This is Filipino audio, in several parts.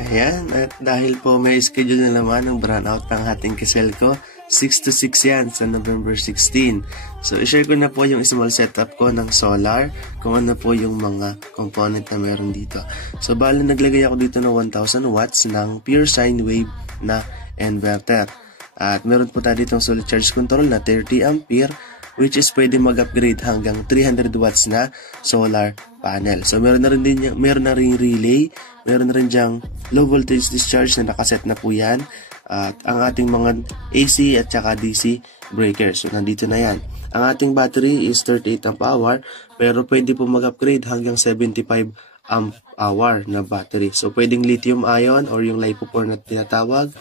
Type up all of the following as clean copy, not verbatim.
Ayan, at dahil po may schedule na naman ng brownout ng ating Keselco, 6 to 6 yan sa November 16. So, i-share ko na po yung small setup ko ng solar, kung ano po yung mga component na meron dito. So, bali naglagay ako dito ng 1000 watts ng pure sine wave na inverter. At meron po tayo ditong solid charge control na 30 ampere, which is pwede mag-upgrade hanggang 300 watts na solar panel. So, meron na rin relay, meron na rin dyang low voltage discharge na nakaset na po yan. At ang ating mga AC at saka DC breakers. So, nandito na yan. Ang ating battery is 38 amp hour, pero pwede po mag-upgrade hanggang 75 amp hour na battery. So, pwedeng lithium ion or yung LiPo4 na tinatawag.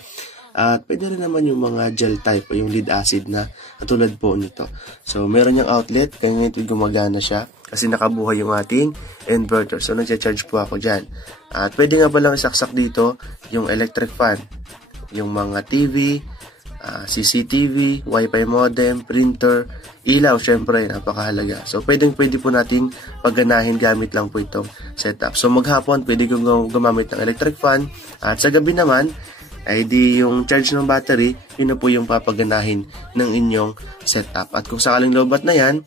At pwede rin naman yung mga gel type o yung lead acid na katulad po nito. So, meron yung outlet, kaya ngayon gumagana siya kasi nakabuhay yung ating inverter. So, nag-charge po ako dyan. At pwede nga palang isaksak dito yung electric fan, yung mga TV, CCTV, Wi-Fi modem, printer, ilaw, syempre, napakahalaga. So, pwede po natin pagganahin gamit lang po itong setup. So, maghapon, pwede kong gumamit ng electric fan. At sa gabi naman, ay di yung charge ng battery, yun na po yung papaganahin ng inyong setup. At kung sakaling lobat na yan,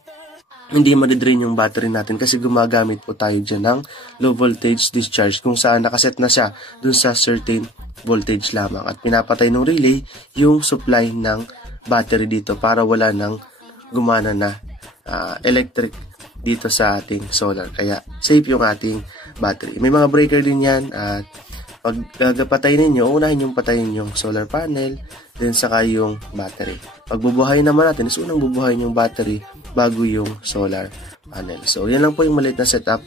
hindi madidrain yung battery natin kasi gumagamit po tayo dyan ng low voltage discharge kung saan nakaset na siya dun sa certain voltage lamang. At pinapatay ng relay yung supply ng battery dito para wala nang gumana na electric dito sa ating solar. Kaya safe yung ating battery. May mga breaker din yan at pag gagapatay ninyo, unahin yung patayin yung solar panel, then saka yung battery. Pag bubuhayin naman natin, is unang bubuhayin yung battery bago yung solar panel. So, yan lang po yung maliit na setup.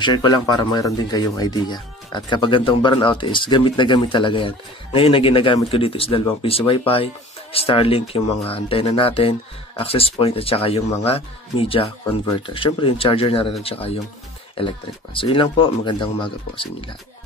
Share ko lang para mayroon din kayong idea. At kapag gantong brownout is gamit na gamit talaga yan. Ngayon na ginagamit ko dito is 2 piso Wi-Fi, Starlink, yung mga antena natin, access point at saka yung mga media converter. Siyempre yung charger na rin at saka yung electric fan. So, yun lang po. Magandang umaga po sa inyo lahat.